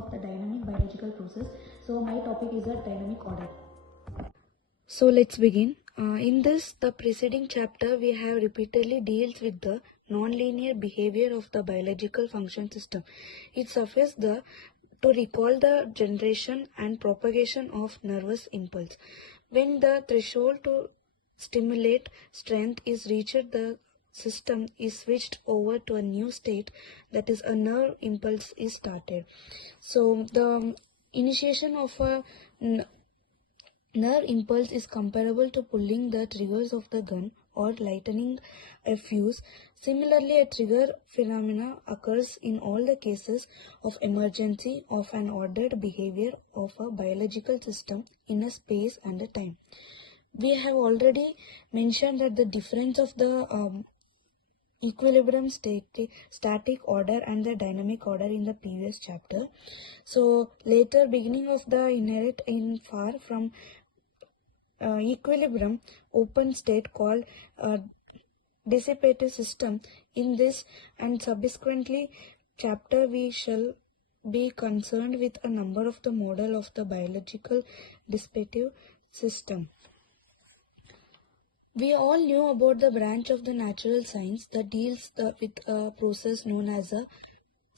of the dynamic biological process. So my topic is a dynamic order. So let's begin. In the preceding chapter, we have repeatedly deals with the non-linear behavior of the biological function system. It suffices to recall the generation and propagation of nervous impulse. When the threshold to stimulate strength is reached, the system is switched over to a new state, that is a nerve impulse is started. So the initiation of a nerve impulse is comparable to pulling the triggers of the gun or lightening a fuse. Similarly, a trigger phenomena occurs in all the cases of emergency of an ordered behavior of a biological system in a space and a time. We have already mentioned that the difference of the equilibrium static order and the dynamic order in the previous chapter. So later, beginning of the inherit in far from equilibrium open state called dissipative system. In this and subsequently chapter, we shall be concerned with a number of the model of the biological dissipative system. We all knew about the branch of the natural science that deals with a process known as a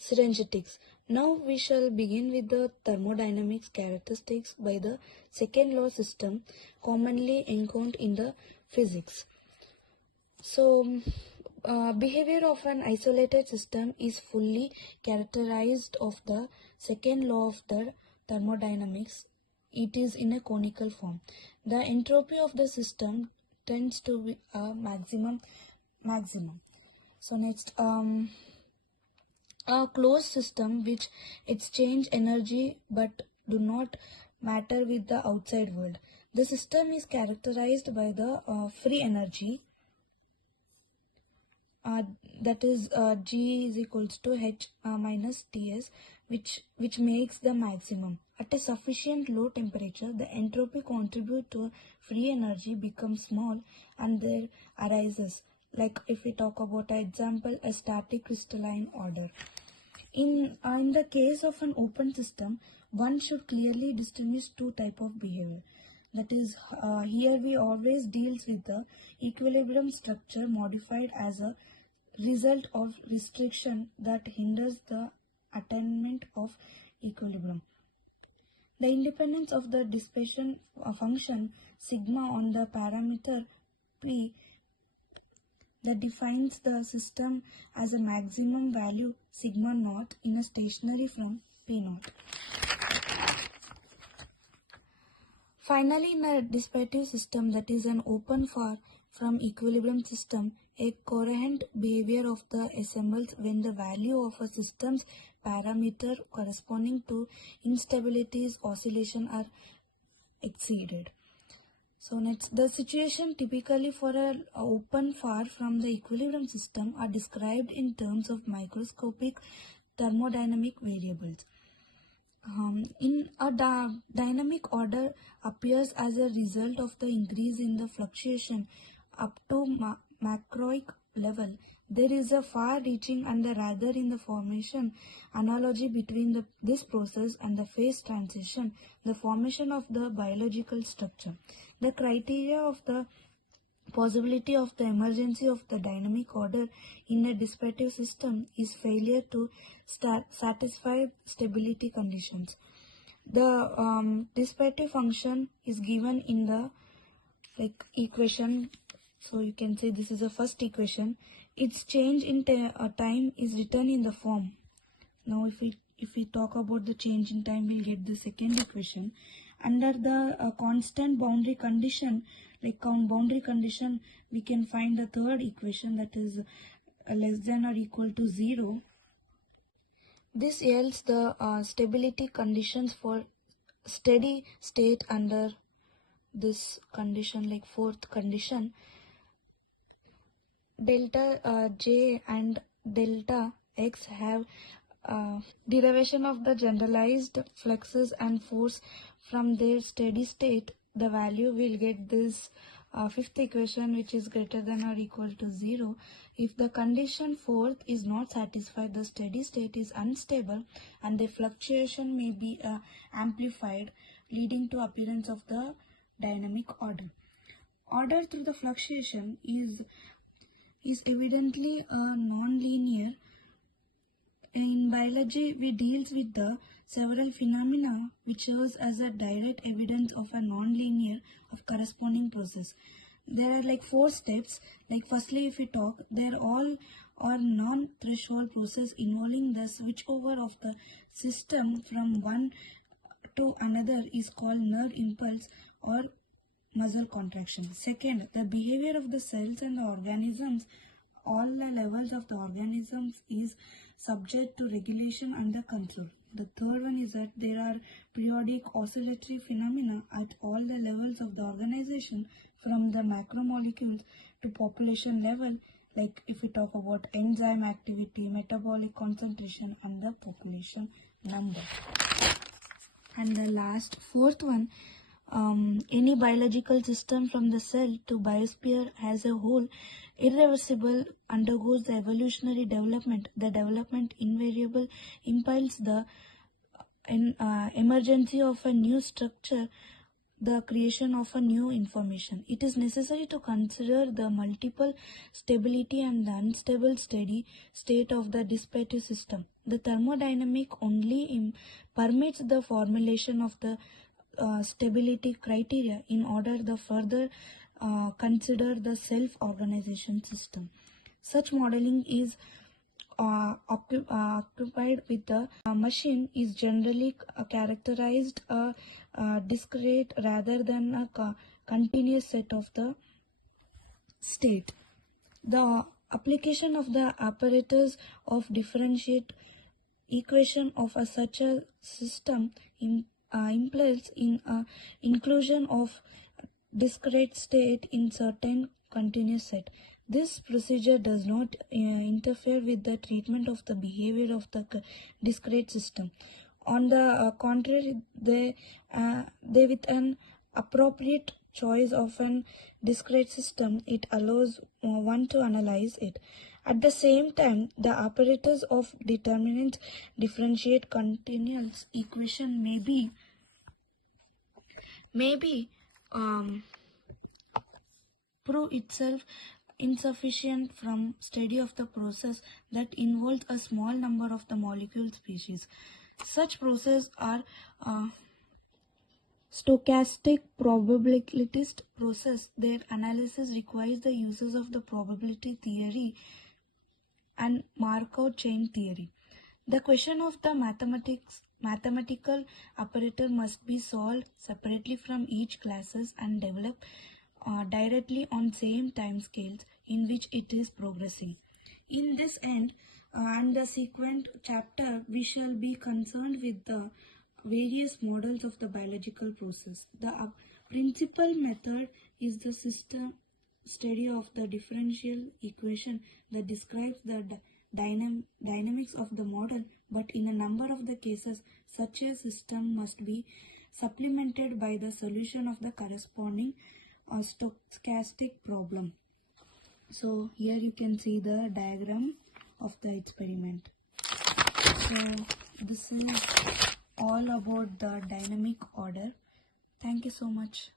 synergetics. Now we shall begin with the thermodynamics characteristics by the second law system commonly encountered in the physics. So behavior of an isolated system is fully characterized of the second law of the thermodynamics. It is in a conical form. The entropy of the system tends to be a maximum. So next, a closed system which exchange energy but do not matter with the outside world. The system is characterized by the free energy, that is G is equals to H minus Ts, which makes the maximum. At a sufficient low temperature, the entropy contribute to free energy becomes small and there arises, like if we talk about an example, a static crystalline order. In the case of an open system, one should clearly distinguish two types of behavior. That is, here we always deals with the equilibrium structure modified as a result of restriction that hinders the attainment of equilibrium. The independence of the dissipation function sigma on the parameter P that defines the system as a maximum value sigma naught in a stationary from P naught. Finally, in a dissipative system, that is an open far from equilibrium system, a coherent behavior of the assembles when the value of a system's parameter corresponding to instabilities oscillation are exceeded. So next, the situation typically for an open far from the equilibrium system are described in terms of microscopic thermodynamic variables. In a dynamic order appears as a result of the increase in the fluctuation up to macroic level. There is a far-reaching and rather in the formation analogy between this process and the phase transition, the formation of the biological structure. The criteria of the possibility of the emergency of the dynamic order in a dissipative system is failure to satisfy stability conditions. The dissipative function is given in the equation. So you can say this is the first equation. Its change in time is written in the form. Now if we talk about the change in time, we'll get the second equation. Under the constant boundary condition, boundary condition, we can find the third equation, that is less than or equal to 0. This yields the stability conditions for steady state under this condition, fourth condition. Delta J and delta X have derivation of the generalized fluxes and force from their steady state. The value will get this fifth equation, which is greater than or equal to 0. If the condition fourth is not satisfied, the steady state is unstable and the fluctuation may be amplified, leading to appearance of the dynamic order. Order through the fluctuation is evidently non-linear. In biology, we deals with the several phenomena which serves as a direct evidence of a non-linear of corresponding process. There are like 4 steps. Like firstly, if we talk, they're all are non-threshold process involving the switchover of the system from one to another is called nerve impulse or muscle contraction. Second, the behavior of the cells and the organisms, all the levels of the organisms is subject to regulation under control. The third one is that there are periodic oscillatory phenomena at all the levels of the organization, from the macromolecules to population level, like if we talk about enzyme activity, metabolic concentration and the population number. And the last, fourth one, any biological system from the cell to biosphere as a whole irreversible undergoes the evolutionary development. The development invariable implies the emergence of a new structure, the creation of a new information. It is necessary to consider the multiple stability and the unstable steady state of the disparate system. The thermodynamic only permits the formulation of the stability criteria in order to further consider the self-organization system. Such modeling is occupied with the machine is generally characterized a discrete rather than a continuous set of the state. The application of the apparatus of differentiate equation of such a system implies in inclusion of discrete state in certain continuous set. This procedure does not interfere with the treatment of the behavior of the discrete system. On the contrary, they with an appropriate choice of an discrete system, it allows one to analyze it. At the same time, the apparatus of determinant differentiate continuous equation may be prove itself insufficient from study of the process that involves a small number of the molecule species. Such processes are stochastic probabilitist process. Their analysis requires the uses of the probability theory and Markov chain theory. The question of the mathematical operator must be solved separately from each classes and developed directly on same time scales in which it is progressing. In this end and the sequent chapter, we shall be concerned with the various models of the biological process. The principal method is the system study of the differential equation that describes the dynamics of the model, but in a number of the cases, such a system must be supplemented by the solution of the corresponding stochastic problem. So here you can see the diagram of the experiment. So this is all about the dynamic order. Thank you so much.